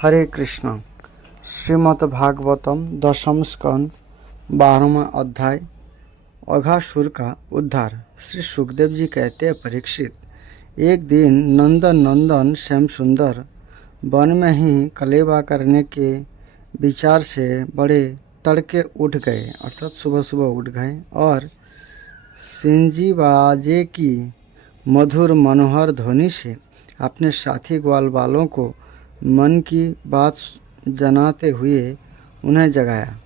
हरे कृष्ण। श्रीमद् भागवतम दशम स्कंद 12वां अध्याय अघासुर का उद्धार। श्री सुखदेव जी कहते हैं, परीक्षित, एक दिन नंदन नंदन श्याम सुंदर वन में ही कलेवा करने के विचार से बड़े तड़के उठ गए, अर्थात सुबह सुबह उठ गए और सिंजी बाजे की मधुर मनोहर ध्वनि से अपने साथी ग्वाल बालों को मन की बात जनाते हुए उन्हें जगाया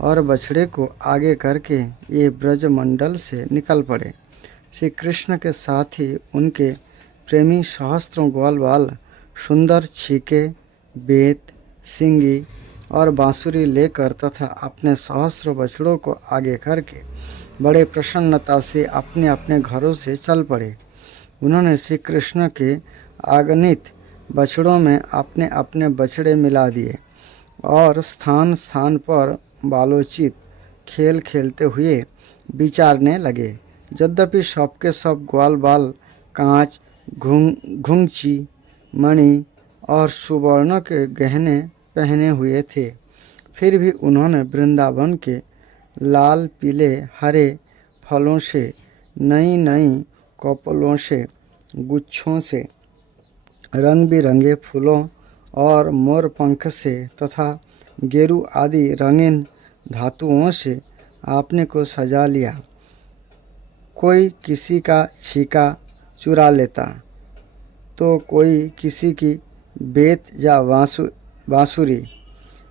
और बछड़े को आगे करके ये ब्रज मंडल से निकल पड़े। श्री कृष्ण के साथ ही उनके प्रेमी सहस्त्रों ग्वाल बाल सुंदर छीके, बेत, सिंगी और बांसुरी लेकर तथा अपने सहस्त्रों बछड़ों को आगे करके बड़े प्रसन्नता से अपने अपने घरों से चल पड़े। उन्होंने श्री कृष्ण के आगनित बछड़ों में अपने अपने बछड़े मिला दिए और स्थान स्थान पर बालोचित खेल खेलते हुए विचारने लगे। यद्यपि सबके सब ग्वाल बाल कांच, घुंघची, मणि और सुवर्ण के गहने पहने हुए थे, फिर भी उन्होंने वृंदावन के लाल, पीले, हरे फलों से, नई नई कपलों से, गुच्छों से, रंग बिरंगे फूलों और मोर पंख से तथा गेरू आदि रंगीन धातुओं से आपने को सजा लिया। कोई किसी का छीका चुरा लेता तो कोई किसी की बेत या बांसुरी।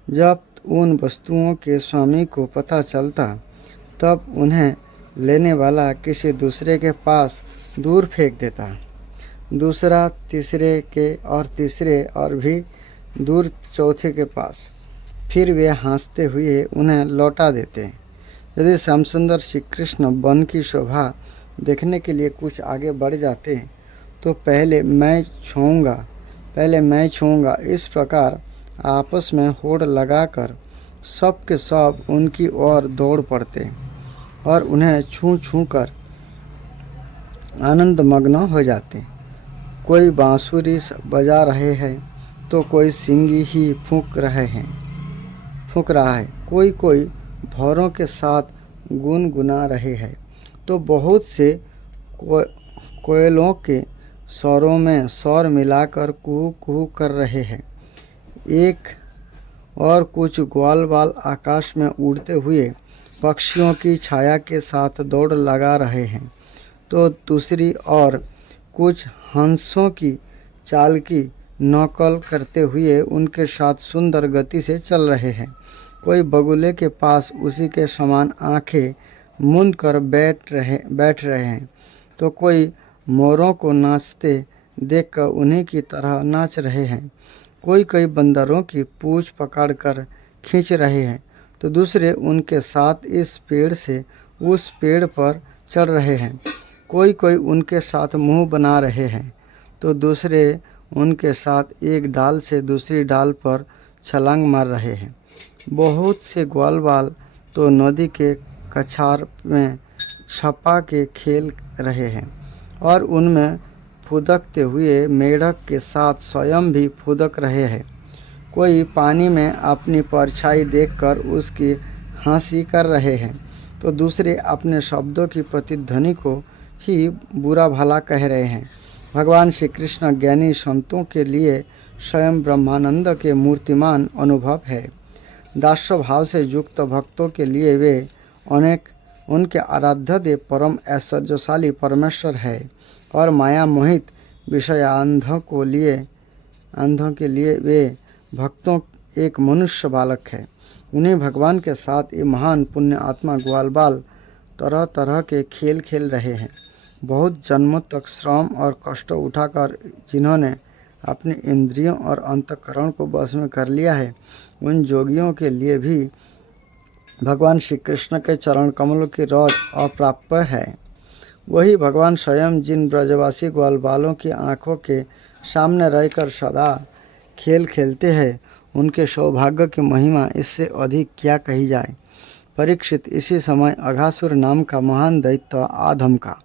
जब उन वस्तुओं के स्वामी को पता चलता तब उन्हें लेने वाला किसी दूसरे के पास दूर फेंक देता, दूसरा तीसरे के और तीसरे और भी दूर चौथे के पास। फिर वे हंसते हुए उन्हें लौटा देते। यदि श्यामसुंदर श्री कृष्ण वन की शोभा देखने के लिए कुछ आगे बढ़ जाते तो पहले मैं छूऊंगा, इस प्रकार आपस में होड़ लगाकर सब के सब उनकी ओर दौड़ पड़ते और उन्हें छू छू कर आनंद मग्न हो जाते। कोई बांसुरी बजा रहे हैं तो कोई सिंगी ही फूंक रहा है, कोई भौरों के साथ गुनगुना रहे हैं तो बहुत से कोयलों के स्वरों में स्वर मिलाकर कुहू कुहू कर रहे हैं। एक और कुछ ग्वाल बाल आकाश में उड़ते हुए पक्षियों की छाया के साथ दौड़ लगा रहे हैं तो दूसरी ओर कुछ हंसों की चाल की नकल करते हुए उनके साथ सुंदर गति से चल रहे हैं। कोई बगुले के पास उसी के समान आंखें मूंद कर बैठ रहे हैं तो कोई मोरों को नाचते देखकर उन्हीं की तरह नाच रहे हैं। कोई बंदरों की पूंछ पकड़कर खींच रहे हैं तो दूसरे उनके साथ इस पेड़ से उस पेड़ पर चढ़ रहे हैं। कोई उनके साथ मुंह बना रहे हैं तो दूसरे उनके साथ एक डाल से दूसरी डाल पर छलांग मार रहे हैं। बहुत से ग्वाल बाल तो नदी के कछार में छपा के खेल रहे हैं और उनमें फुदकते हुए मेढक के साथ स्वयं भी फुदक रहे हैं। कोई पानी में अपनी परछाई देखकर उसकी हंसी कर रहे हैं तो दूसरे अपने शब्दों की प्रतिध्वनि को ही बुरा भला कह रहे हैं। भगवान श्री कृष्ण ज्ञानी संतों के लिए स्वयं ब्रह्मानंद के मूर्तिमान अनुभव है। दास्य भाव से युक्त भक्तों के लिए वे उनके आराध्य देव परम ऐश्वर्यशाली परमेश्वर है और माया मोहित विषयांधों के लिए वे भक्तों एक मनुष्य बालक है। उन्हें भगवान के साथ ये महान पुण्य आत्मा ग्वाल बाल तरह तरह के खेल खेल रहे हैं। बहुत जन्मों तक श्रम और कष्ट उठाकर जिन्होंने अपने इंद्रियों और अंतःकरण को बस में कर लिया है, उन जोगियों के लिए भी भगवान श्री कृष्ण के चरण कमलों की रौज अप्राप्य है। वही भगवान स्वयं जिन ब्रजवासी ग्वाल बालों की आँखों के सामने रहकर सदा खेल खेलते हैं, उनके सौभाग्य की महिमा इससे अधिक क्या कही जाए। परीक्षित, इसी समय अघासुर नाम का महान दैत्य आ धमका।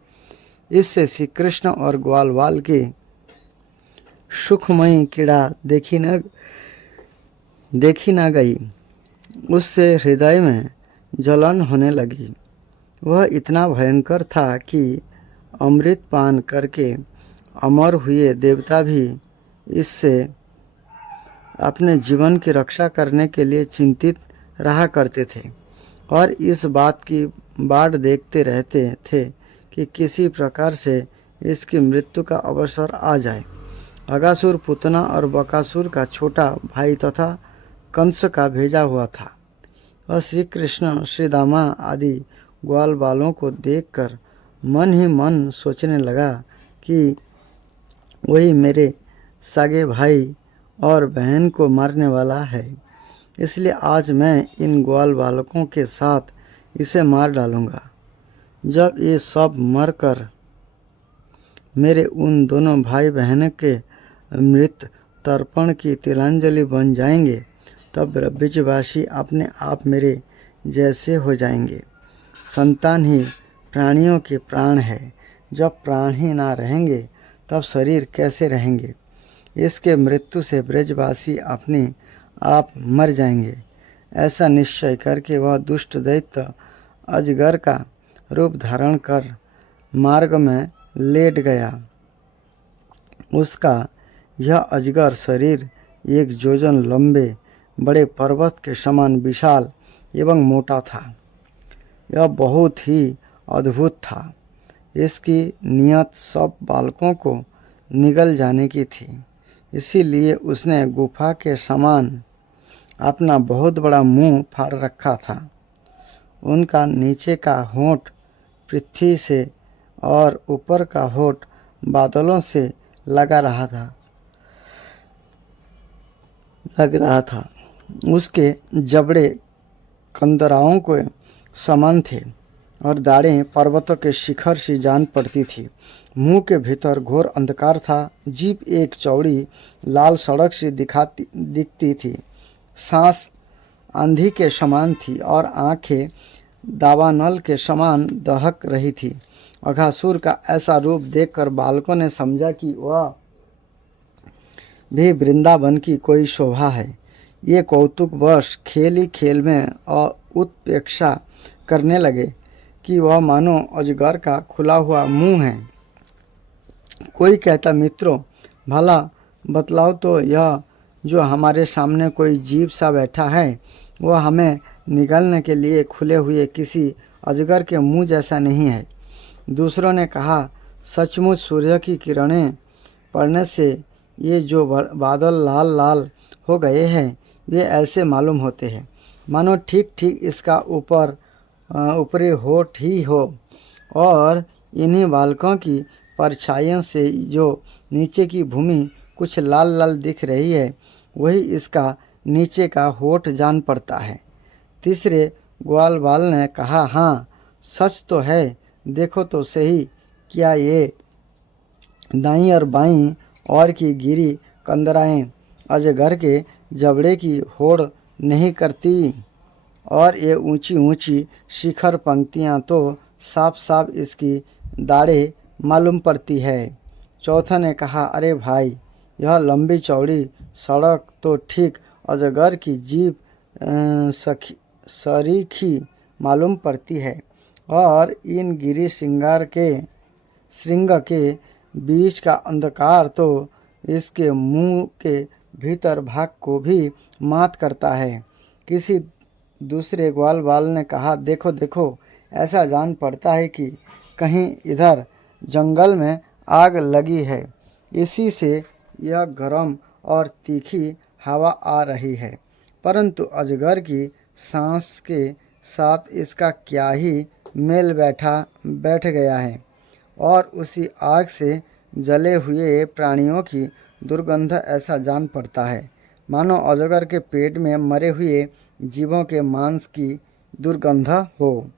इससे श्री कृष्ण और ग्वाल बाल की सुखमयी क्रीड़ा देखी न देखी ना गई। उससे हृदय में जलन होने लगी। वह इतना भयंकर था कि अमृत पान करके अमर हुए देवता भी इससे अपने जीवन की रक्षा करने के लिए चिंतित रहा करते थे और इस बात की बाट देखते रहते थे कि किसी प्रकार से इसकी मृत्यु का अवसर आ जाए। अगासुर पुतना और बकासुर का छोटा भाई तथा कंस का भेजा हुआ था। और श्री कृष्ण, श्री दामा आदि ग्वाल बालों को देखकर मन ही मन सोचने लगा कि वही मेरे सगे भाई और बहन को मारने वाला है, इसलिए आज मैं इन ग्वाल बालकों के साथ इसे मार डालूंगा। जब ये सब मरकर मेरे उन दोनों भाई बहन के मृत तर्पण की तिलांजलि बन जाएंगे, तब ब्रजवासी अपने आप मेरे जैसे हो जाएंगे। संतान ही प्राणियों के प्राण है। जब प्राण ही ना रहेंगे तब शरीर कैसे रहेंगे। इसके मृत्यु से ब्रजवासी अपने आप मर जाएंगे। ऐसा निश्चय करके वह दुष्ट दैत्य अजगर का रूप धारण कर मार्ग में लेट गया। उसका यह अजगर शरीर 1 योजन लंबे बड़े पर्वत के समान विशाल एवं मोटा था। यह बहुत ही अद्भुत था। इसकी नियत सब बालकों को निगल जाने की थी, इसीलिए उसने गुफा के समान अपना बहुत बड़ा मुंह फाड़ रखा था। उनका नीचे का होंठ पृथ्वी से और ऊपर का होंठ बादलों से लग रहा था। उसके जबड़े कंदराओं के समान थे और दाढ़ें पर्वतों के शिखर सी जान पड़ती थी। मुंह के भीतर घोर अंधकार था। जीभ एक चौड़ी लाल सड़क सी दिखती थी। सांस आंधी के समान थी और आंखें दावानल के समान दहक रही थी। अघासुर का ऐसा रूप देखकर बालकों ने समझा कि वह भी वृंदावन की कोई शोभा है। ये कौतुकवश खेल ही खेल में उत्प्रेक्षा करने लगे कि वह मानो अजगर का खुला हुआ मुंह है। कोई कहता, मित्रों भला बतलाओ तो, यह जो हमारे सामने कोई जीव सा बैठा है वह हमें निगलने के लिए खुले हुए किसी अजगर के मुंह जैसा नहीं है। दूसरों ने कहा, सचमुच सूर्य की किरणें पड़ने से ये जो बादल लाल लाल हो गए हैं वे ऐसे मालूम होते हैं मानो ठीक ठीक इसका ऊपरी होठ ही हो, और इन्हीं बालकों की परछाइयों से जो नीचे की भूमि कुछ लाल लाल दिख रही है वही इसका नीचे का होठ जान पड़ता है। तीसरे ग्वाल बाल ने कहा, हाँ सच तो है, देखो तो सही, क्या ये दाईं और बाईं और की गिरी कंदराएं अजगर के जबड़े की होड़ नहीं करती, और ये ऊंची ऊंची शिखर पंक्तियां तो साफ साफ इसकी दाढ़ें मालूम पड़ती है। चौथा ने कहा, अरे भाई, यह लंबी चौड़ी सड़क तो ठीक अजगर की जीभ सरीखी मालूम पड़ती है, और इन गिरी श्रृंग के बीच का अंधकार तो इसके मुंह के भीतर भाग को भी मात करता है। किसी दूसरे ग्वाल बाल ने कहा, देखो देखो, ऐसा जान पड़ता है कि कहीं इधर जंगल में आग लगी है, इसी से यह गर्म और तीखी हवा आ रही है, परंतु अजगर की सांस के साथ इसका क्या ही मेल बैठ गया है, और उसी आग से जले हुए प्राणियों की दुर्गंध ऐसा जान पड़ता है मानो अजगर के पेट में मरे हुए जीवों के मांस की दुर्गंध हो।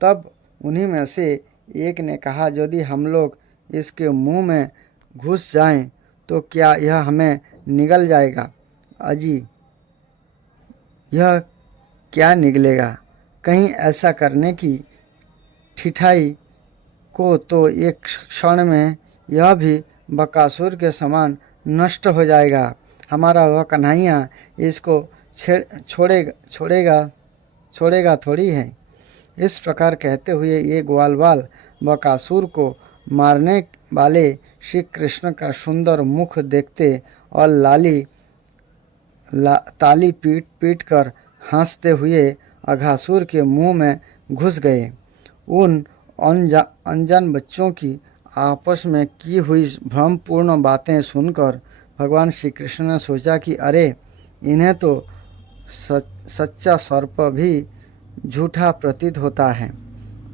तब उन्हीं में से एक ने कहा, यदि हम लोग इसके मुंह में घुस जाएं तो क्या यह हमें निगल जाएगा? अजी, यह क्या निगलेगा? कहीं ऐसा करने की ठिठाई को तो एक क्षण में यह भी बकासुर के समान नष्ट हो जाएगा। हमारा वह कन्हैया इसको छोड़ेगा थोड़ी है। इस प्रकार कहते हुए ये ग्वालवाल बकासुर को मारने वाले श्री कृष्ण का सुंदर मुख देखते और ताली पीट पीट कर हंसते हुए अघासुर के मुंह में घुस गए। उन अनजान बच्चों की आपस में की हुई भ्रमपूर्ण बातें सुनकर भगवान श्री कृष्ण ने सोचा कि अरे, इन्हें तो सच्चा सर्प भी झूठा प्रतीत होता है।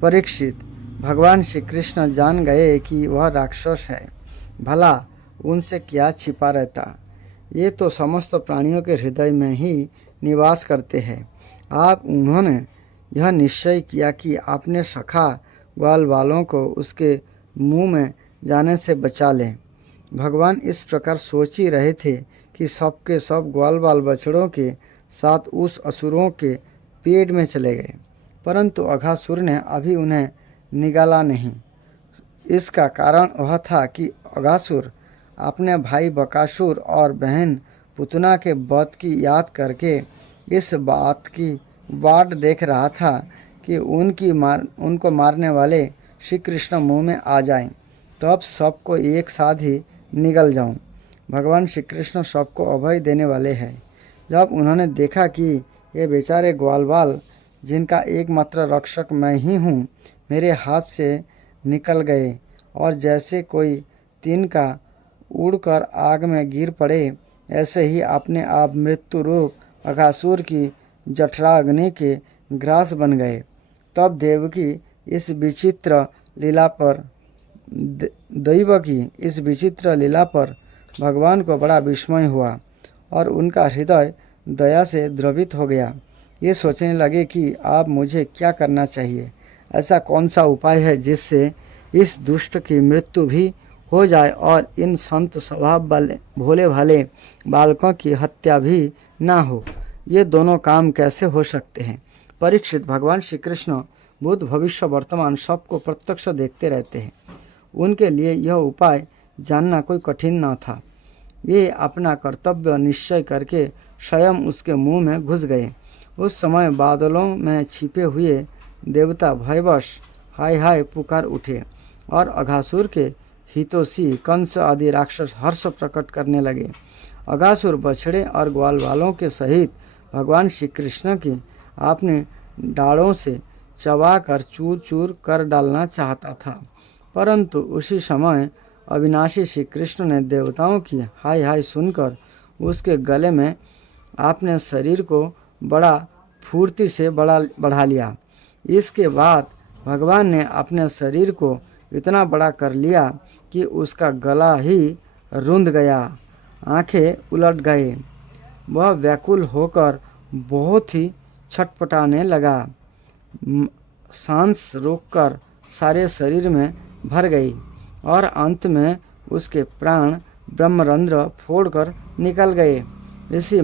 परीक्षित, भगवान श्री कृष्ण जान गए कि वह राक्षस है, भला उनसे क्या छिपा रहता। ये तो समस्त प्राणियों के हृदय में ही निवास करते हैं। उन्होंने यह निश्चय किया कि अपने सखा ग्वाल वालों को उसके मुंह में जाने से बचा लें। भगवान इस प्रकार सोच ही रहे थे कि सबके सब ग्वाल बाल बछड़ों के साथ उस असुरों के पेट में चले गए, परंतु अघासुर ने अभी उन्हें निकाला नहीं। इसका कारण वह था कि अघासुर अपने भाई बकासुर और बहन पुतना के वध की याद करके इस बात की बाट देख रहा था कि उनको मारने वाले श्री कृष्ण मुँह में आ जाएं, तब सबको एक साथ ही निगल जाऊं। भगवान श्री कृष्ण सबको अभय देने वाले हैं। जब उन्होंने देखा कि ये बेचारे ग्वालवाल, जिनका एकमात्र रक्षक मैं ही हूँ, मेरे हाथ से निकल गए और जैसे कोई तिनका उड़कर आग में गिर पड़े, ऐसे ही अपने आप मृत्यु रूप अघासुर की जठराग्नि के ग्रास बन गए। तब देवकी इस विचित्र लीला पर भगवान को बड़ा विस्मय हुआ और उनका हृदय दया से द्रवित हो गया। ये सोचने लगे कि अब मुझे क्या करना चाहिए। ऐसा कौन सा उपाय है जिससे इस दुष्ट की मृत्यु भी हो जाए और इन संत स्वभाव वाले भोले भाले बालकों की हत्या भी ना हो। ये दोनों काम कैसे हो सकते हैं। परीक्षित, भगवान श्री कृष्ण भूत भविष्य वर्तमान सबको प्रत्यक्ष देखते रहते हैं। उनके लिए यह उपाय जानना कोई कठिन न था। वे अपना कर्तव्य निश्चय करके स्वयं उसके मुंह में घुस गए। उस समय बादलों में छिपे हुए देवता भयवश हाय हाय पुकार उठे और अघासुर के हितोषी कंस आदि राक्षस हर्ष प्रकट करने लगे। अघासुर बछड़े और ग्वाल वालों के सहित भगवान श्री कृष्ण की अपने डालों से चबाकर चूर चूर कर डालना चाहता था, परंतु उसी समय अविनाशी श्री कृष्ण ने देवताओं की हाय हाय सुनकर उसके गले में अपने शरीर को बड़ा फुर्ती से बढ़ा लिया। इसके बाद भगवान ने अपने शरीर को इतना बड़ा कर लिया कि उसका गला ही रुंध गया, आंखें उलट गए। वह व्याकुल होकर बहुत ही छटपटाने लगा, सांस रोककर सारे शरीर में भर गई और अंत में उसके प्राण ब्रह्मरंध्र फोड़कर निकल गए। उसी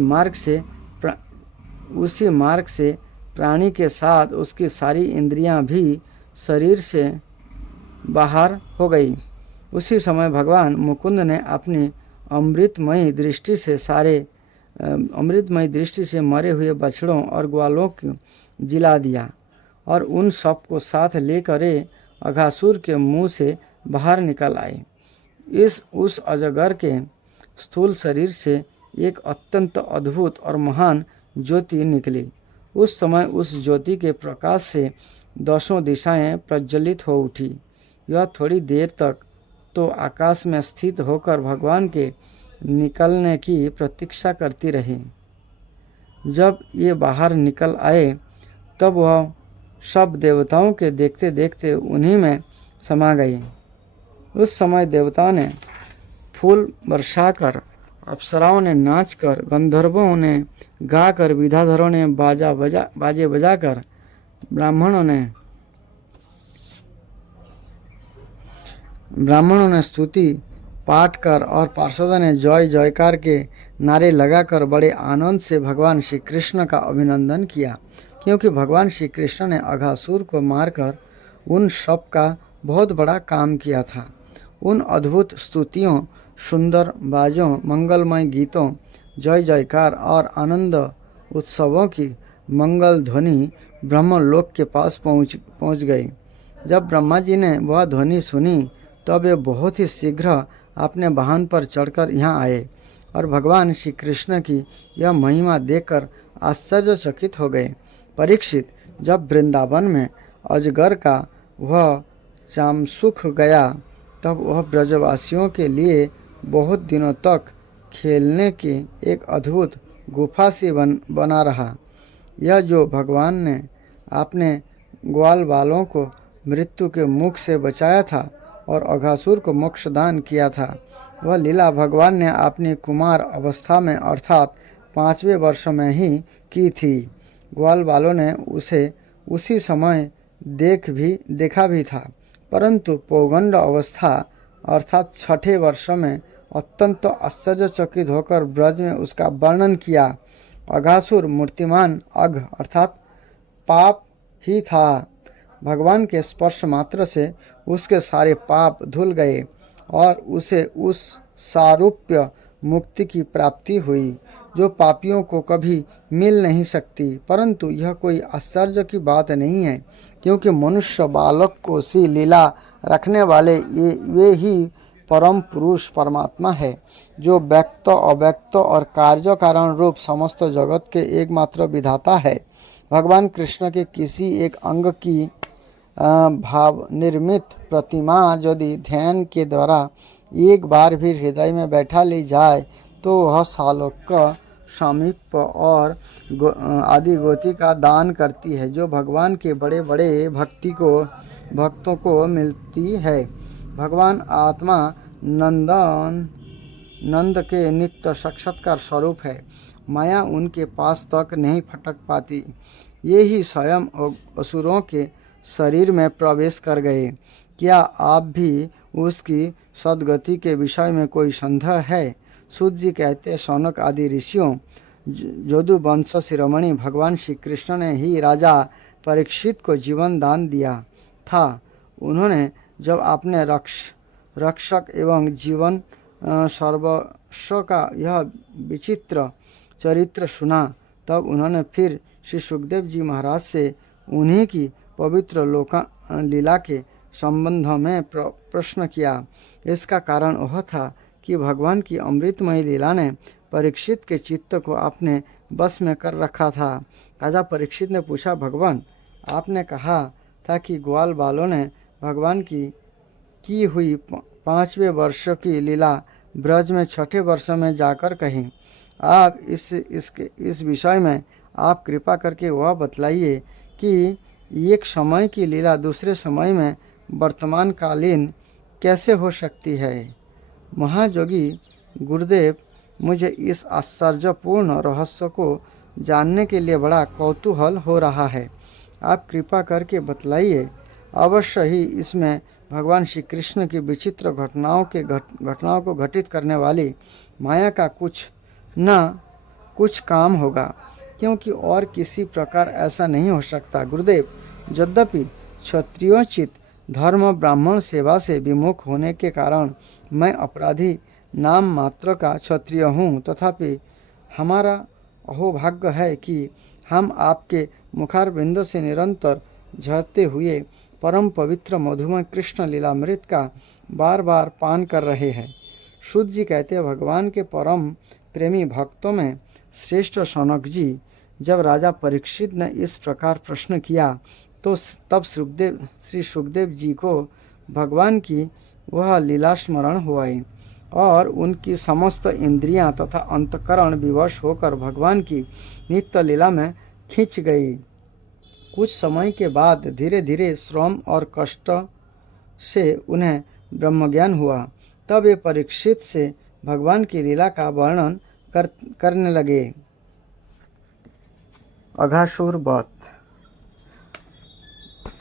मार्ग से प्राणी के साथ उसकी सारी इंद्रियां भी शरीर से बाहर हो गई। उसी समय भगवान मुकुंद ने अपनी अमृतमयी दृष्टि से मरे हुए बछड़ों और ग्वालों को जिला दिया और उन सब को साथ लेकर अघासुर के मुंह से बाहर निकल आए। उस अजगर के स्थूल शरीर से एक अत्यंत अद्भुत और महान ज्योति निकली। उस समय उस ज्योति के प्रकाश से दसों दिशाएं प्रज्वलित हो उठी। यह थोड़ी देर तक तो आकाश में स्थित होकर भगवान के निकलने की प्रतीक्षा करती रही। जब ये बाहर निकल आए तब वह सब देवताओं के देखते देखते उन्हीं में समा गई। उस समय देवताओं ने फूल बरसाकर, अप्सराओं ने नाचकर, गंधर्वों ने गाकर, विद्याधरों ने बाजे बजाकर, ब्राह्मणों ने स्तुति पाठ कर और पार्षदों ने जय जयकार के नारे लगाकर बड़े आनंद से भगवान श्री कृष्ण का अभिनंदन किया, क्योंकि भगवान श्री कृष्ण ने अघासुर को मारकर उन सब का बहुत बड़ा काम किया था। उन अद्भुत स्तुतियों, सुंदर बाजों, मंगलमय गीतों, जय जयकार और आनंद उत्सवों की मंगल ध्वनि ब्रह्मलोक के पास पहुंच गई। जब ब्रह्मा जी ने वह ध्वनि सुनी तब वे बहुत ही शीघ्र अपने वाहन पर चढ़कर यहाँ आए और भगवान श्री कृष्ण की यह महिमा देखकर आश्चर्यचकित हो गए। परीक्षित, जब वृंदावन में अजगर का वह चाम सूख गया तब वह ब्रजवासियों के लिए बहुत दिनों तक खेलने की एक अद्भुत गुफा सी बना रहा। यह जो भगवान ने अपने ग्वाल बालों को मृत्यु के मुख से बचाया था और अघासुर को मोक्ष दान किया था, वह लीला भगवान ने अपनी कुमार अवस्था में अर्थात 5वें वर्ष में ही की थी। ग्वाल बालों ने उसे उसी समय देखा भी था, परंतु पौगंड अवस्था अर्थात 6ठे वर्ष में अत्यंत आश्चर्यचकित होकर ब्रज में उसका वर्णन किया। अघासुर मूर्तिमान अघ अर्थात पाप ही था। भगवान के स्पर्श मात्र से उसके सारे पाप धुल गए और उसे उस सारूप्य मुक्ति की प्राप्ति हुई जो पापियों को कभी मिल नहीं सकती। परंतु यह कोई आश्चर्य की बात नहीं है, क्योंकि मनुष्य बालक को सी लीला रखने वाले वे ही परम पुरुष परमात्मा है, जो व्यक्त अव्यक्त और कार्य कारण रूप समस्त जगत के एकमात्र विधाता है। भगवान कृष्ण के किसी एक अंग की भाव निर्मित प्रतिमा यदि ध्यान के द्वारा एक बार भी हृदय में बैठा ली जाए तो वह सालोक सामीप्य और आदि गति का दान करती है, जो भगवान के बड़े बड़े भक्तों को मिलती है। भगवान आत्मा नंद के नित्य साक्षात्कार स्वरूप है। माया उनके पास तक नहीं फटक पाती। ये ही स्वयं असुरों के शरीर में प्रवेश कर गए। क्या आप भी उसकी सद्गति के विषय में कोई संदेह है? सूत जी कहते, शौनक आदि ऋषियों, यदुवंश शिरोमणि भगवान श्री कृष्ण ने ही राजा परीक्षित को जीवन दान दिया था। उन्होंने जब अपने रक्षक एवं जीवन सर्वस्व का यह विचित्र चरित्र सुना तब उन्होंने फिर श्री सुखदेव जी महाराज से उन्हीं की पवित्र लीला के संबंध में प्रश्न किया। इसका कारण वह था कि भगवान की अमृतमयी लीला ने परीक्षित के चित्त को अपने बस में कर रखा था। राजा परीक्षित ने पूछा, भगवान, आपने कहा था कि ग्वाल बालों ने भगवान की हुई 5वें वर्ष की लीला ब्रज में 6ठे वर्ष में जाकर कही। आप इस विषय में आप कृपा करके वह बतलाइए कि एक समय की लीला दूसरे समय में वर्तमान कालीन कैसे हो सकती है। महायोगी गुरुदेव, मुझे इस आश्चर्यपूर्ण रहस्य को जानने के लिए बड़ा कौतूहल हो रहा है। आप कृपा करके बतलाइए। अवश्य ही इसमें भगवान श्री कृष्ण की विचित्र घटनाओं को घटित करने वाली माया का कुछ न कुछ काम होगा, क्योंकि और किसी प्रकार ऐसा नहीं हो सकता। गुरुदेव, यद्यपि क्षत्रियोचित धर्म ब्राह्मण सेवा से विमुख होने के कारण मैं अपराधी नाम मात्र का क्षत्रिय हूँ, तथापि हमारा अहोभाग्य है कि हम आपके मुखारविंद से निरंतर झरते हुए परम पवित्र मधुमय कृष्ण लीलामृत का बार बार पान कर रहे हैं। शुद्ध जी कहते हैं, भगवान के परम प्रेमी भक्तों में श्रेष्ठ शौनक जी, जब राजा परीक्षित ने इस प्रकार प्रश्न किया तो तब श्री सुखदेव जी को भगवान की वह लीला स्मरण हुई और उनकी समस्त इंद्रियां तथा अंतकरण विवश होकर भगवान की नित्य लीला में खिंच गई। कुछ समय के बाद धीरे धीरे श्रम और कष्ट से उन्हें ब्रह्मज्ञान हुआ। तब ये परीक्षित से भगवान की लीला का वर्णन करने लगे। अघासुर वध।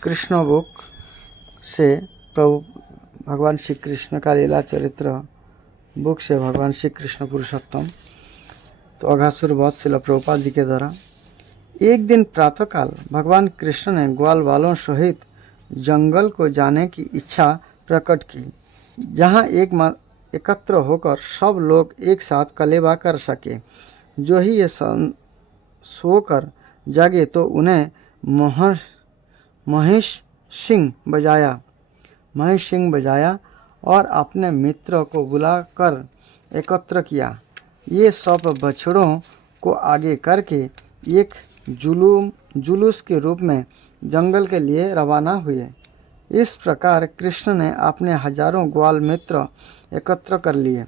कृष्ण बुक से प्रभु भगवान श्री कृष्ण का लीला चरित्र बुक से भगवान श्री कृष्ण पुरुषोत्तम। तो अघासुर वध श्रील प्रभुपाद जी के द्वारा। एक दिन प्रातःकाल भगवान कृष्ण ने ग्वाल बालों सहित जंगल को जाने की इच्छा प्रकट की, जहाँ एकत्र होकर सब लोग एक साथ कलेवा कर सके। जो ही ये सोकर जागे तो उन्हें महेश सिंह बजाया और अपने मित्र को बुलाकर एकत्र किया। ये सब बछड़ों को आगे करके एक जुलूस के रूप में जंगल के लिए रवाना हुए। इस प्रकार कृष्ण ने अपने हजारों ग्वाल मित्र एकत्र कर लिए।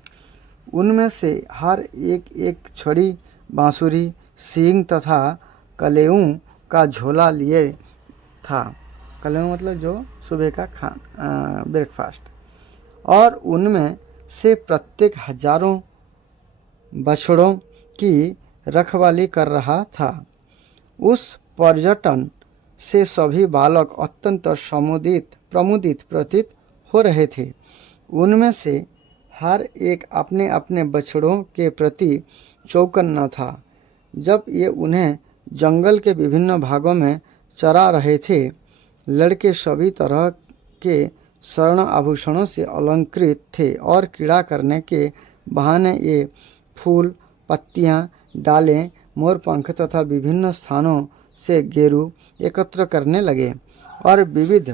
उनमें से हर एक छड़ी, बांसुरी, सींग तथा कलेऊ का झोला लिए था। कलेऊ मतलब जो सुबह का ब्रेकफास्ट। और उनमें से प्रत्येक हजारों बछड़ों की रखवाली कर रहा था। उस पर्यटन से सभी बालक अत्यंत प्रमुदित प्रतीत हो रहे थे। उनमें से हर एक अपने अपने बछड़ों के प्रति चौकन्ना था। जब ये उन्हें जंगल के विभिन्न भागों में चरा रहे थे, लड़के सभी तरह के स्वर्ण आभूषणों से अलंकृत थे और क्रीड़ा करने के बहाने ये फूल, पत्तियां, डालें, मोरपंख तथा विभिन्न स्थानों से गेरू एकत्र करने लगे और विविध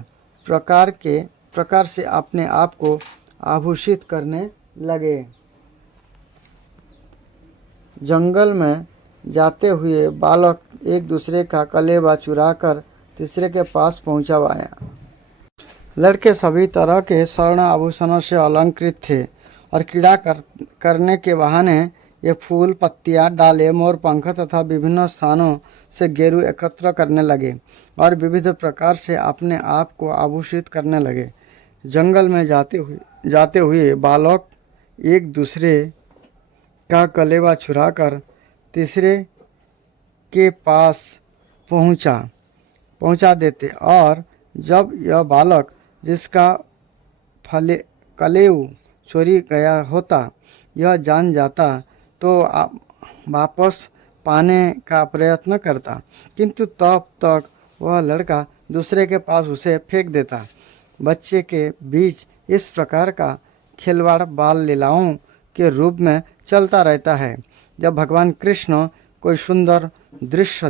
प्रकार से अपने आप को आभूषित करने लगे। जंगल में जाते हुए बालक एक दूसरे का कलेवा चुराकर तीसरे के पास पहुंचवाया। लड़के सभी तरह के स्वर्ण आभूषणों से अलंकृत थे और क्रीड़ा करने के बहाने ये फूल, पत्तियां, डाले, मोरपंख तथा विभिन्न स्थानों से गेरू एकत्र करने लगे और विविध प्रकार से अपने आप को आभूषित करने लगे। जंगल में जाते हुए बालक एक दूसरे का कलेवा चुराकर तीसरे के पास पहुंचा देते और जब यह बालक जिसका कलेऊ चोरी गया होता यह जान जाता तो वापस पाने का प्रयत्न करता, किंतु तब तक वह लड़का दूसरे के पास उसे फेंक देता। बच्चे के बीच इस प्रकार का खिलवाड़ बाल लीलाओं के रूप में चलता रहता है। जब भगवान कृष्ण कोई सुंदर दृश्य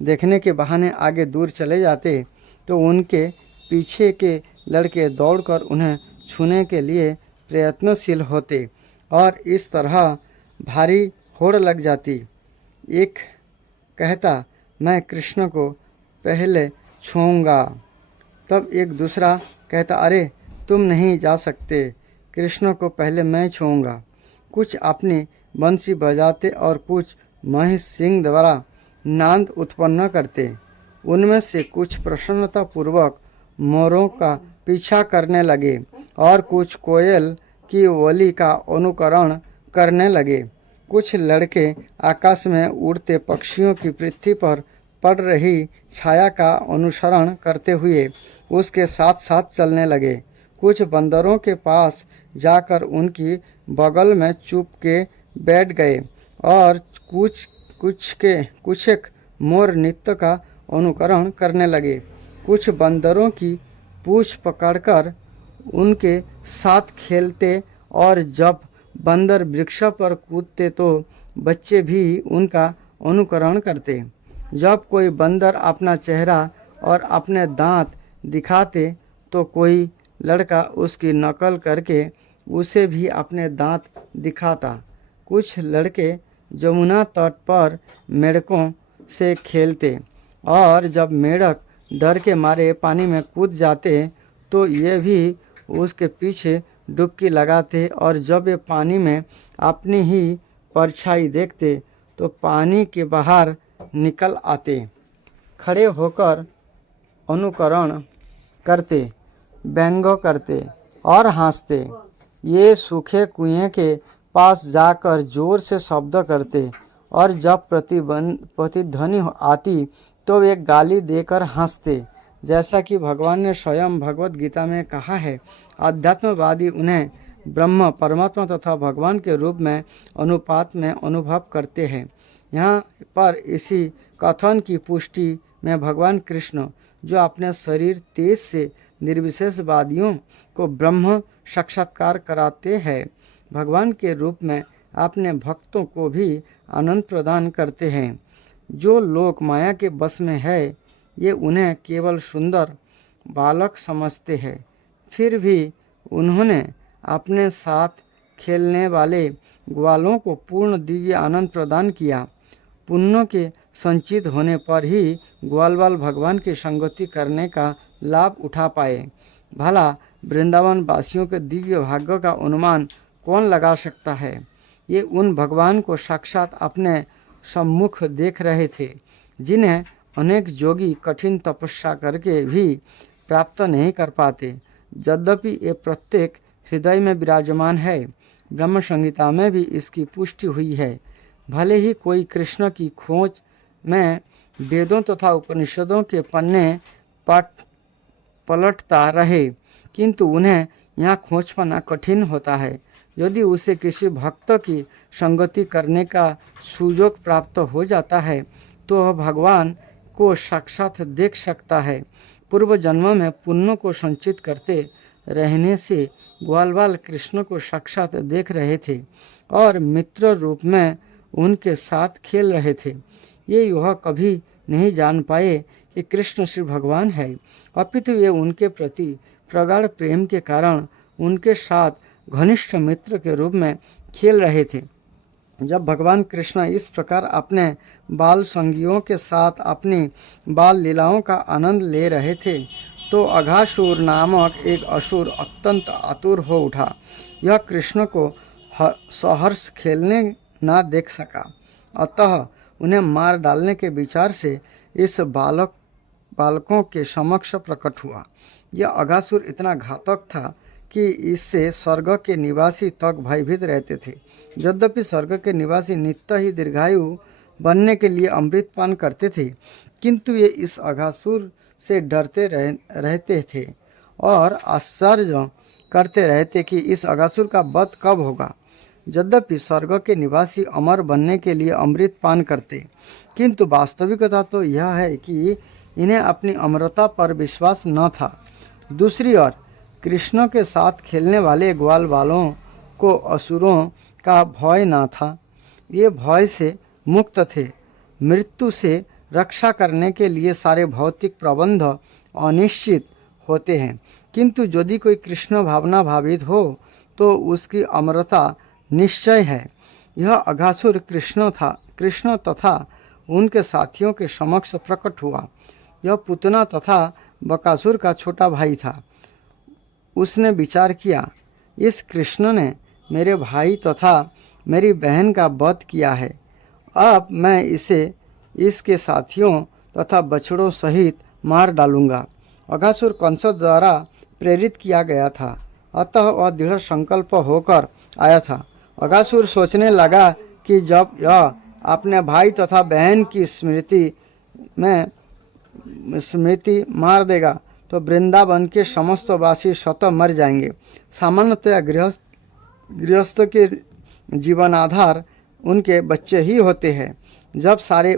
देखने के बहाने आगे दूर चले जाते तो उनके पीछे के लड़के दौड़कर उन्हें छूने के लिए प्रयत्नशील होते और इस तरह भारी होड़ लग जाती। एक कहता, मैं कृष्ण को पहले छूऊंगा, तब एक दूसरा कहता, अरे तुम नहीं जा सकते, कृष्ण को पहले मैं छूऊंगा। कुछ अपनी बंसी बजाते और कुछ महेश सिंह द्वारा नाद उत्पन्न करते। उनमें से कुछ प्रसन्नतापूर्वक मोरों का पीछा करने लगे और कुछ कोयल की बोली का अनुकरण करने लगे। कुछ लड़के आकाश में उड़ते पक्षियों की पृथ्वी पर पड़ रही छाया का अनुसरण करते हुए उसके साथ साथ चलने लगे। कुछ बंदरों के पास जाकर उनकी बगल में चुप के बैठ गए और कुछ एक मोर नृत्य का अनुकरण करने लगे। कुछ बंदरों की पूंछ पकड़कर उनके साथ खेलते और जब बंदर वृक्ष पर कूदते तो बच्चे भी उनका अनुकरण करते। जब कोई बंदर अपना चेहरा और अपने दांत दिखाते तो कोई लड़का उसकी नकल करके उसे भी अपने दांत दिखाता। कुछ लड़के जमुना तट पर मेढकों से खेलते और जब मेढक डर के मारे पानी में कूद जाते तो ये भी उसके पीछे डुबकी लगाते और जब ये पानी में अपनी ही परछाई देखते तो पानी के बाहर निकल आते। खड़े होकर अनुकरण करते, व्यंग करते और हंसते। ये सूखे कुएं के पास जाकर जोर से शब्द करते और जब प्रतिध्वनि आती तो वे गाली देकर हंसते। जैसा कि भगवान ने स्वयं भगवत गीता में कहा है, अध्यात्मवादी उन्हें ब्रह्म, परमात्मा तथा भगवान के रूप में अनुपात में अनुभव करते हैं। यहाँ पर इसी कथन की पुष्टि में भगवान कृष्ण जो अपने शरीर तेज से निर्विशेषवादियों को ब्रह्म साक्षात्कार कराते हैं। भगवान के रूप में अपने भक्तों को भी आनंद प्रदान करते हैं। जो लोग माया के बस में है, ये उन्हें केवल सुंदर बालक समझते हैं। फिर भी उन्होंने अपने साथ खेलने वाले ग्वालों को पूर्ण दिव्य आनंद प्रदान किया। पुण्यों के संचित होने पर ही ग्वाल भगवान की संगति करने का लाभ उठा पाए। भला वृंदावन वासियों के दिव्य भाग्य का अनुमान कौन लगा सकता है। ये उन भगवान को साक्षात अपने सम्मुख देख रहे थे, जिन्हें अनेक जोगी कठिन तपस्या करके भी प्राप्त नहीं कर पाते। यद्यपि ये प्रत्येक हृदय में विराजमान है। ब्रह्म संहिता में भी इसकी पुष्टि हुई है। भले ही कोई कृष्ण की खोज में वेदों तथा उपनिषदों के पन्ने पलटता रहे, किंतु उन्हें यहाँ खोज पाना कठिन होता है। यदि उसे किसी भक्त की संगति करने का सुयोग प्राप्त हो जाता है, तो वह भगवान को साक्षात देख सकता है। पूर्व जन्म में पुण्यों को संचित करते रहने से ग्वाल कृष्ण को साक्षात देख रहे थे और मित्र रूप में उनके साथ खेल रहे थे। ये वह कभी नहीं जान पाए कि कृष्ण श्री भगवान है, अपितु ये उनके प्रति प्रगाढ़ प्रेम के कारण उनके साथ घनिष्ठ मित्र के रूप में खेल रहे थे। जब भगवान कृष्ण इस प्रकार अपने बाल संगियों के साथ अपनी बाल लीलाओं का आनंद ले रहे थे, तो अघासुर नामक एक असुर अत्यंत आतुर हो उठा। यह कृष्ण को सहर्ष खेलने ना देख सका, अतः उन्हें मार डालने के विचार से इस बालकों के समक्ष प्रकट हुआ। यह अघासुर इतना घातक था कि इससे स्वर्ग के निवासी तक भयभीत रहते थे। यद्यपि स्वर्ग के निवासी नित्य ही दीर्घायु बनने के लिए अमृत पान करते थे, किंतु ये इस अघासुर से डरते रहते थे और आश्चर्य करते रहते कि इस अघासुर का वध कब होगा। यद्यपि स्वर्ग के निवासी अमर बनने के लिए अमृत पान करते, किंतु वास्तविकता तो यह है कि इन्हें अपनी अमरता पर विश्वास न था। दूसरी ओर कृष्ण के साथ खेलने वाले ग्वाल बालों को असुरों का भय न था। ये भय से मुक्त थे। मृत्यु से रक्षा करने के लिए सारे भौतिक प्रबंध अनिश्चित होते हैं, किंतु यदि कोई कृष्ण भावना भावित हो तो उसकी अमरता निश्चय है। यह अघासुर कृष्ण तथा उनके साथियों के समक्ष प्रकट हुआ। यह पुतना तथा बकासुर का छोटा भाई था। उसने विचार किया, इस कृष्ण ने मेरे भाई तथा मेरी बहन का वध किया है, अब मैं इसे इसके साथियों तथा बछड़ों सहित मार डालूंगा। अघासुर कंस द्वारा प्रेरित किया गया था, अतः वह दृढ़ संकल्प होकर आया था। अघासुर सोचने लगा कि जब यह अपने भाई तथा बहन की स्मृति मार देगा तो वृंदावन के समस्त वासी स्वतः मर जाएंगे। सामान्यतया गृहस्थ के जीवन आधार उनके बच्चे ही होते हैं। जब सारे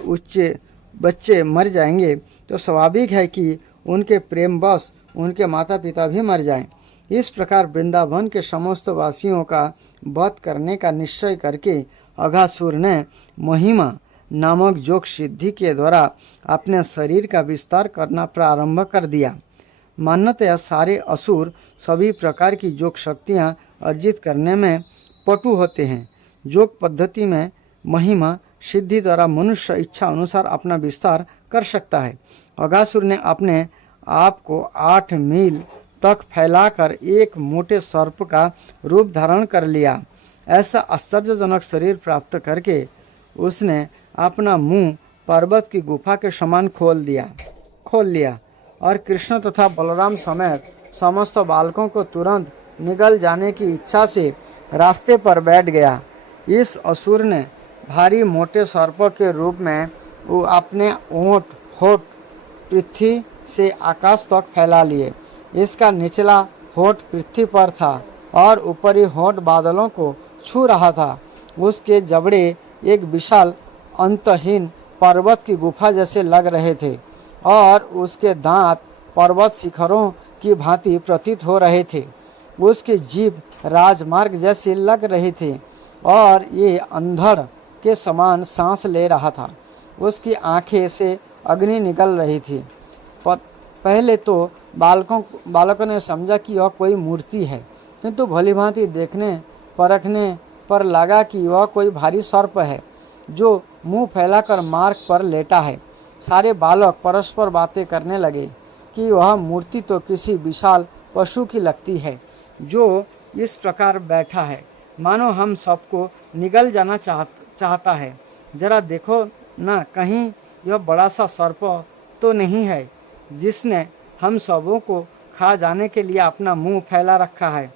बच्चे मर जाएंगे तो स्वाभाविक है कि उनके प्रेमवश उनके माता पिता भी मर जाएं। इस प्रकार वृंदावन के समस्त वासियों का वध करने का निश्चय करके अघासुर ने महिमा नामक योग सिद्धि के द्वारा अपने शरीर का विस्तार करना प्रारंभ कर दिया। मान्यतया सारे असुर सभी प्रकार की योग शक्तियाँ अर्जित करने में पटु होते हैं। योग पद्धति में महिमा सिद्धि द्वारा मनुष्य इच्छा अनुसार अपना विस्तार कर सकता है। अघासुर ने अपने आप को 8 मील तक फैलाकर एक मोटे सर्प का रूप धारण कर लिया। ऐसा आश्चर्यजनक शरीर प्राप्त करके उसने अपना मुंह पर्वत की गुफा के समान खोल लिया और कृष्ण तथा बलराम समेत समस्त बालकों को तुरंत निगल जाने की इच्छा से रास्ते पर बैठ गया। इस असुर ने भारी मोटे सर्प के रूप में वो अपने होठ पृथ्वी से आकाश तक फैला लिए। इसका निचला होठ पृथ्वी पर था और ऊपरी होठ बादलों को छू रहा था। उसके जबड़े एक विशाल अंतहीन पर्वत की गुफा जैसे लग रहे थे और उसके दांत पर्वत शिखरों की भांति प्रतीत हो रहे थे। उसकी जीभ राजमार्ग जैसी लग रही थी और ये अंधड़ के समान सांस ले रहा था। उसकी आंखें से अग्नि निकल रही थी। पहले तो बालकों ने समझा कि वह कोई मूर्ति है, किंतु भलीभांति देखने परखने पर लगा कि वह कोई भारी सर्प है जो मुंह फैलाकर मार्ग पर लेटा है। सारे बालक परस्पर बातें करने लगे कि वह मूर्ति तो किसी विशाल पशु की लगती है जो इस प्रकार बैठा है, मानो हम सबको निगल जाना चाहता है। जरा देखो न, कहीं यह बड़ा सा सर्प तो नहीं है जिसने हम सबों को खा जाने के लिए अपना मुंह फैला रखा है।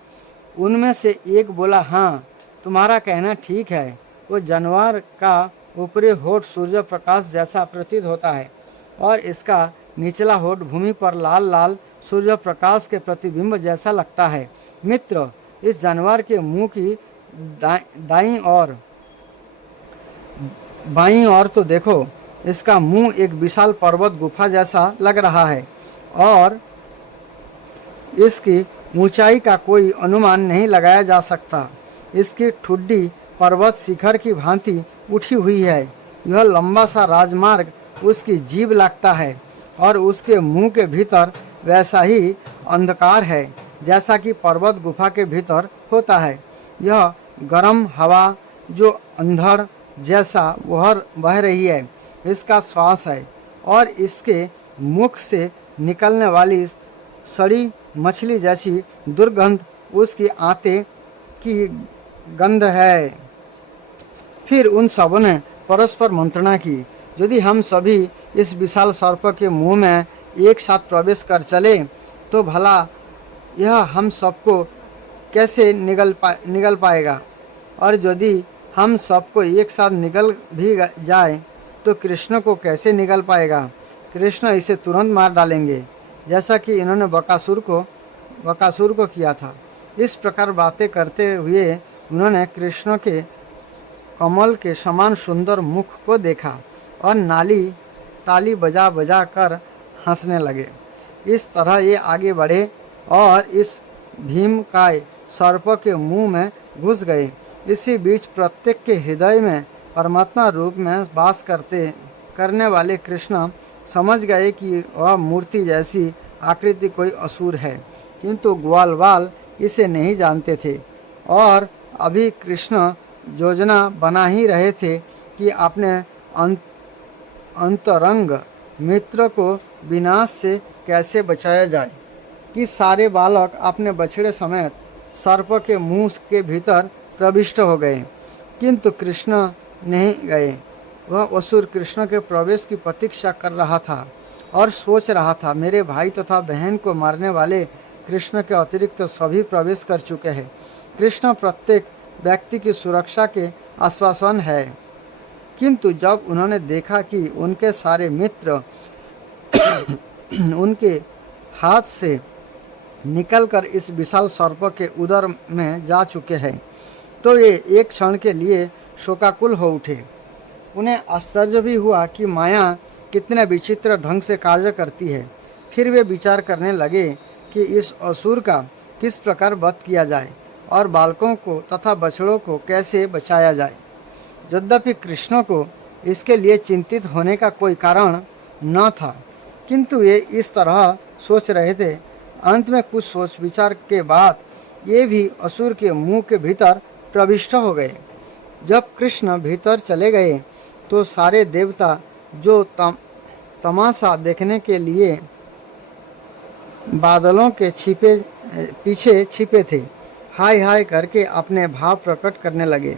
उनमें से एक बोला, हाँ, तुम्हारा कहना ठीक है। वो जानवर का ऊपरी होठ सूर्य प्रकाश जैसा प्रतीत होता है और इसका निचला होठ भूमि पर लाल लाल सूर्य प्रकाश के प्रतिबिंब जैसा लगता है। मित्र, इस जानवर के मुंह की दाईं और बाईं ओर तो देखो, इसका मुंह एक विशाल पर्वत गुफा जैसा लग रहा है और इसकी ऊंचाई का कोई अनुमान नहीं लगाया जा सकता। इसकी ठुड्डी पर्वत शिखर की भांति उठी हुई है। यह लंबा सा राजमार्ग उसकी जीभ लगता है और उसके मुंह के भीतर वैसा ही अंधकार है जैसा कि पर्वत गुफा के भीतर होता है। यह गर्म हवा जो अंधड़ जैसा बह रही है, इसका श्वास है और इसके मुख से निकलने वाली सड़ी मछली जैसी दुर्गंध उसकी आंते की गंध है। फिर उन सबों ने परस्पर मंत्रणा की, यदि हम सभी इस विशाल सर्प के मुंह में एक साथ प्रवेश कर चले तो भला यह हम सबको कैसे निगल पाएगा, और यदि हम सबको एक साथ निगल भी जाए तो कृष्ण को कैसे निगल पाएगा। कृष्ण इसे तुरंत मार डालेंगे, जैसा कि इन्होंने बकासुर को किया था। इस प्रकार बातें करते हुए उन्होंने कृष्ण के कमल के समान सुंदर मुख को देखा और ताली बजा बजा कर हंसने लगे। इस तरह ये आगे बढ़े और इस भीमकाय सर्प के मुंह में घुस गए। इसी बीच प्रत्येक के हृदय में परमात्मा रूप में वास करने वाले कृष्ण समझ गए कि वह मूर्ति जैसी आकृति कोई असुर है, किंतु ग्वालवाल इसे नहीं जानते थे और अभी कृष्ण योजना बना ही रहे थे कि अपने अंतरंग मित्र को विनाश से कैसे बचाया जाए कि सारे बालक अपने बछड़े समेत सर्प के मुंह के भीतर प्रविष्ट हो गए, किंतु कृष्ण नहीं गए। वह असुर कृष्ण के प्रवेश की प्रतीक्षा कर रहा था और सोच रहा था, मेरे भाई तथा बहन को मारने वाले कृष्ण के अतिरिक्त सभी प्रवेश कर चुके हैं। कृष्ण प्रत्येक व्यक्ति की सुरक्षा के आश्वासन है। किंतु जब उन्होंने देखा कि उनके सारे मित्र उनके हाथ से निकलकर इस विशाल सर्प के उदर में जा चुके हैं, तो ये एक क्षण के लिए शोकाकुल हो उठे। उन्हें आश्चर्य भी हुआ कि माया कितने विचित्र ढंग से कार्य करती है। फिर वे विचार करने लगे कि इस असुर का किस प्रकार वध किया जाए और बालकों को तथा बछड़ों को कैसे बचाया जाए। यद्यपि कृष्ण को इसके लिए चिंतित होने का कोई कारण न था, किंतु ये इस तरह सोच रहे थे। अंत में कुछ सोच विचार के बाद ये भी असुर के मुंह के भीतर प्रविष्ट हो गए। जब कृष्ण भीतर चले गए तो सारे देवता जो तमाशा देखने के लिए बादलों के पीछे छिपे थे, हाय हाय करके अपने भाव प्रकट करने लगे।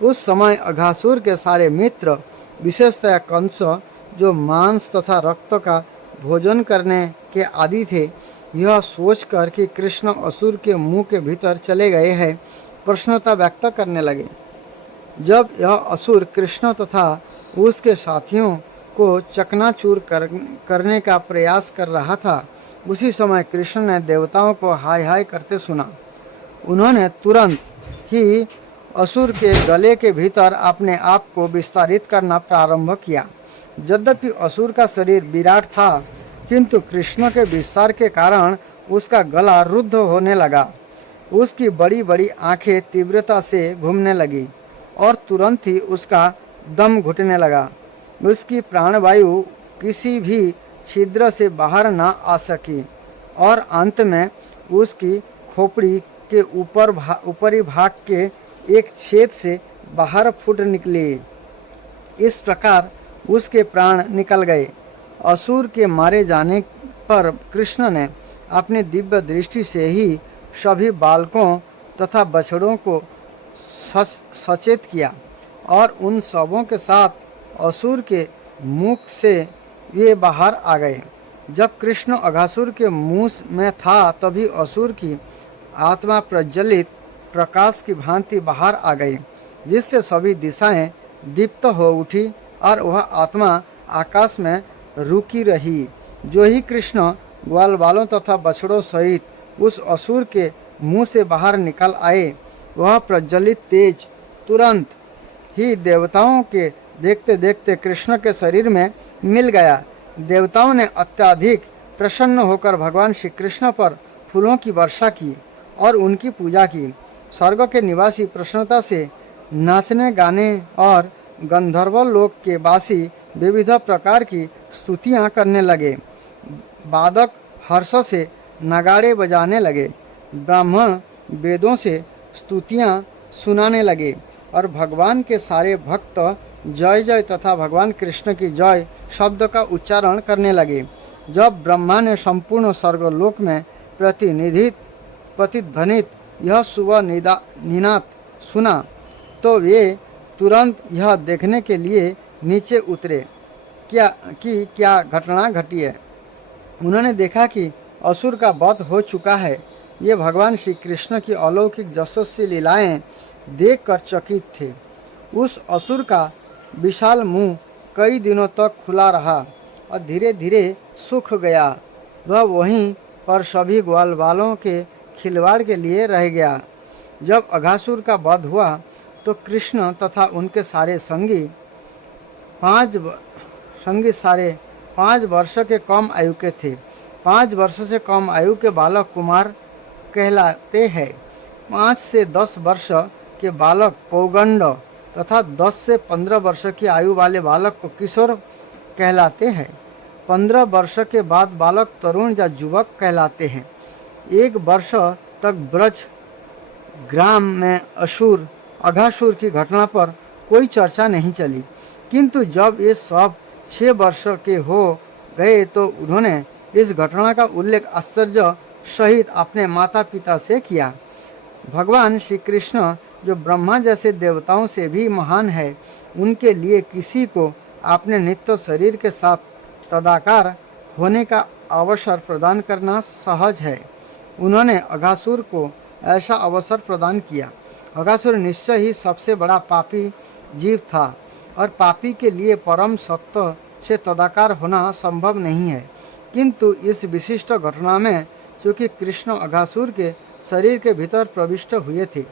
उस समय अघासुर के सारे मित्र, विशेषतः कंस, जो मांस तथा रक्त का भोजन करने के आदि थे, यह सोचकर कि कृष्ण असुर के मुंह के भीतर चले गए हैं, प्रसन्नता व्यक्त करने लगे। जब यह असुर कृष्ण तथा उसके साथियों को चकनाचूर करने का प्रयास कर रहा था, उसी समय कृष्ण ने देवताओं को हाय हाय करते सुना। उन्होंने तुरंत ही असुर के गले के भीतर अपने आप को विस्तारित करना प्रारंभ किया। यद्यपि असुर का शरीर विराट था, किंतु कृष्ण के विस्तार के कारण उसका गला रुद्ध होने लगा। उसकी बड़ी बड़ी आंखें तीव्रता से घूमने लगी और तुरंत ही उसका दम घुटने लगा। उसकी प्राणवायु किसी भी छिद्र से बाहर न आ सकी और अंत में उसकी खोपड़ी के ऊपरी भाग के एक छेद से बाहर फूट निकली। इस प्रकार उसके प्राण निकल गए। असुर के मारे जाने पर कृष्ण ने अपनी दिव्य दृष्टि से ही सभी बालकों तथा बछड़ों को सचेत किया और उन सबों के साथ असुर के मुख से ये बाहर आ गए। जब कृष्ण अघासुर के मुंह में था तभी असुर की आत्मा प्रज्वलित प्रकाश की भांति बाहर आ गई, जिससे सभी दिशाएं दीप्त हो उठी और वह आत्मा आकाश में रुकी रही। जो ही कृष्ण ग्वाल बालों तथा बछड़ों सहित उस असुर के मुंह से बाहर निकल आए, वह प्रज्वलित तेज तुरंत ही देवताओं के देखते देखते कृष्ण के शरीर में मिल गया। देवताओं ने अत्यधिक प्रसन्न होकर भगवान श्री कृष्ण पर फूलों की वर्षा की और उनकी पूजा की। स्वर्ग के निवासी प्रसन्नता से नाचने गाने और गंधर्व लोक के वासी विविध प्रकार की स्तुतियाँ करने लगे। वादक हर्ष से नगाड़े बजाने लगे, ब्राह्मण वेदों से स्तुतियाँ सुनाने लगे और भगवान के सारे भक्त जय जय तथा भगवान कृष्ण की जय शब्द का उच्चारण करने लगे। जब ब्रह्मा ने संपूर्ण स्वर्गलोक में प्रतिध्वनित यह शुभ निनाद सुना तो वे तुरंत यह देखने के लिए नीचे उतरे क्या घटना घटी है। उन्होंने देखा कि असुर का वध हो चुका है। ये भगवान श्री कृष्ण की अलौकिक यशस्वी लीलाएं देखकर चकित थे। उस असुर का विशाल मुंह कई दिनों तक खुला रहा और धीरे धीरे सूख गया। वह वहीं पर सभी ग्वाल बालों के खिलवाड़ के लिए रह गया। जब अघासुर का वध हुआ तो कृष्ण तथा उनके सारे संगी 5 वर्ष के कम आयु के थे। 5 वर्ष से कम आयु के बालक कुमार कहलाते हैं। 5 से 10 वर्ष के बालक पौगंड तथा 10 से 15 वर्ष की आयु वाले बालक को किशोर कहलाते हैं। 15 वर्ष के बाद बालक तरुण या युवक कहलाते हैं। 1 वर्ष तक ब्रज ग्राम में अघासुर की घटना पर कोई चर्चा नहीं चली, किंतु जब ये सब 6 वर्ष के हो गए तो उन्होंने इस घटना का उल्लेख आश्चर्य सहित अपने माता पिता से किया। भगवान श्री कृष्ण जो ब्रह्मा जैसे देवताओं से भी महान है, उनके लिए किसी को अपने नित्य शरीर के साथ तदाकार होने का अवसर प्रदान करना सहज है। उन्होंने अघासुर को ऐसा अवसर प्रदान किया। अघासुर निश्चय ही सबसे बड़ा पापी जीव था और पापी के लिए परम सत्य से तदाकार होना संभव नहीं है, किंतु इस विशिष्ट घटना में चूँकि कृष्ण अघासुर के शरीर के भीतर प्रविष्ट हुए थे,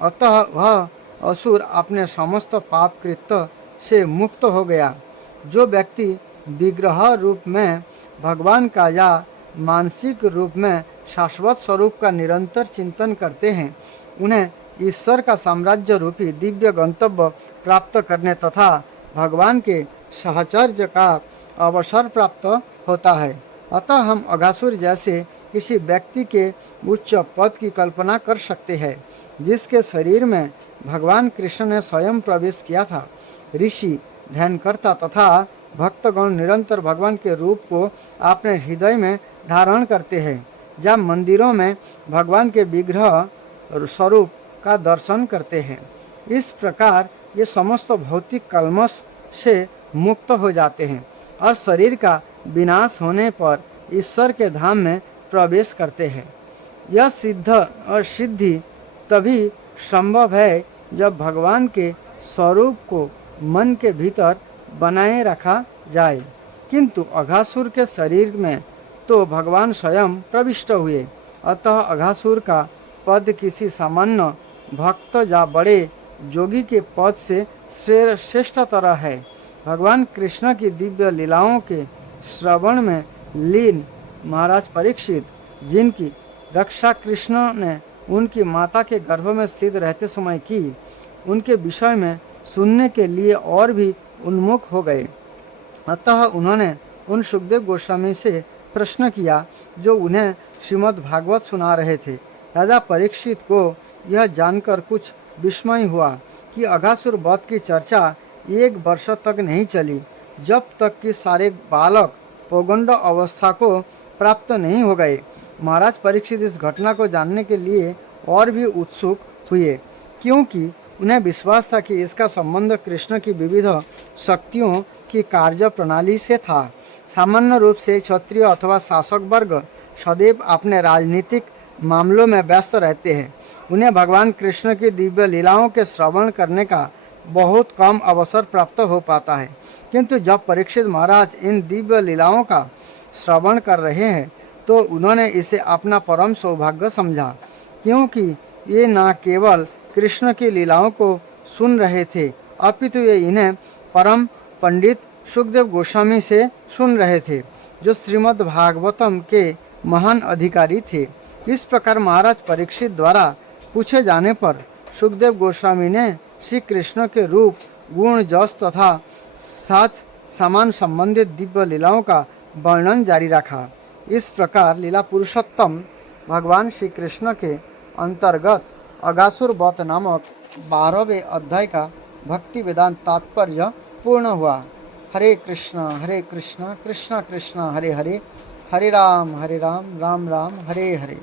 अतः वह असुर अपने समस्त पाप कृत्य से मुक्त हो गया। जो व्यक्ति विग्रह रूप में भगवान का या मानसिक रूप में शाश्वत स्वरूप का निरंतर चिंतन करते हैं, उन्हें ईश्वर का साम्राज्य रूपी दिव्य गंतव्य प्राप्त करने तथा भगवान के साहचर्य का अवसर प्राप्त होता है। अतः हम अघासुर जैसे किसी व्यक्ति के उच्च पद की कल्पना कर सकते हैं, जिसके शरीर में भगवान कृष्ण ने स्वयं प्रवेश किया था। ऋषि, ध्यानकर्ता तथा भक्तगण निरंतर भगवान के रूप को अपने हृदय में धारण करते हैं, जब मंदिरों में भगवान के विग्रह स्वरूप का दर्शन करते हैं। इस प्रकार ये समस्त भौतिक कल्मश से मुक्त हो जाते हैं और शरीर का विनाश होने पर ईश्वर के धाम में प्रवेश करते हैं। यह सिद्धि तभी संभव है जब भगवान के स्वरूप को मन के भीतर बनाए रखा जाए, किंतु अघासुर के शरीर में तो भगवान स्वयं प्रविष्ट हुए। अतः अघासुर का पद किसी सामान्य भक्त या बड़े योगी के पद से श्रेष्ठतर है। भगवान कृष्ण की दिव्य लीलाओं के श्रवण में लीन महाराज परीक्षित, जिनकी रक्षा कृष्ण ने उनकी माता के गर्भ में स्थित रहते समय की, उनके विषय में सुनने के लिए और भी उन्मुख हो गए। अतः उन्होंने उन सुखदेव गोस्वामी से प्रश्न किया जो उन्हें श्रीमद् भागवत सुना रहे थे। राजा परीक्षित को यह जानकर कुछ विस्मय हुआ कि अघासुर वध की चर्चा 1 वर्ष तक नहीं चली, जब तक कि सारे बालक पौगंड अवस्था को प्राप्त नहीं हो गए। महाराज परीक्षित इस घटना को जानने के लिए और भी उत्सुक हुए, क्योंकि उन्हें विश्वास था कि इसका संबंध कृष्ण की विविध शक्तियों की कार्य प्रणाली से था। सामान्य रूप से क्षत्रिय अथवा शासक वर्ग सदैव अपने राजनीतिक मामलों में व्यस्त रहते हैं। उन्हें भगवान कृष्ण की दिव्य लीलाओं के श्रवण करने का बहुत कम अवसर प्राप्त हो पाता है, किंतु जब परीक्षित महाराज इन दिव्य लीलाओं का श्रवण कर रहे हैं तो उन्होंने इसे अपना परम सौभाग्य समझा, क्योंकि ये न केवल कृष्ण की लीलाओं को सुन रहे थे, अपितु ये इन्हें परम पंडित सुखदेव गोस्वामी से सुन रहे थे, जो श्रीमद् भागवतम के महान अधिकारी थे। इस प्रकार महाराज परीक्षित द्वारा पूछे जाने पर सुखदेव गोस्वामी ने श्री कृष्ण के रूप, गुण, जस तथा साच समान संबंधित दिव्य लीलाओं का वर्णन जारी रखा। इस प्रकार लीला पुरुषोत्तम भगवान श्री कृष्ण के अंतर्गत अघासुर वध नामक 12वें अध्याय का भक्ति वेदांत तात्पर्य पूर्ण हुआ। हरे कृष्ण कृष्ण कृष्ण हरे हरे, हरे राम राम राम हरे हरे।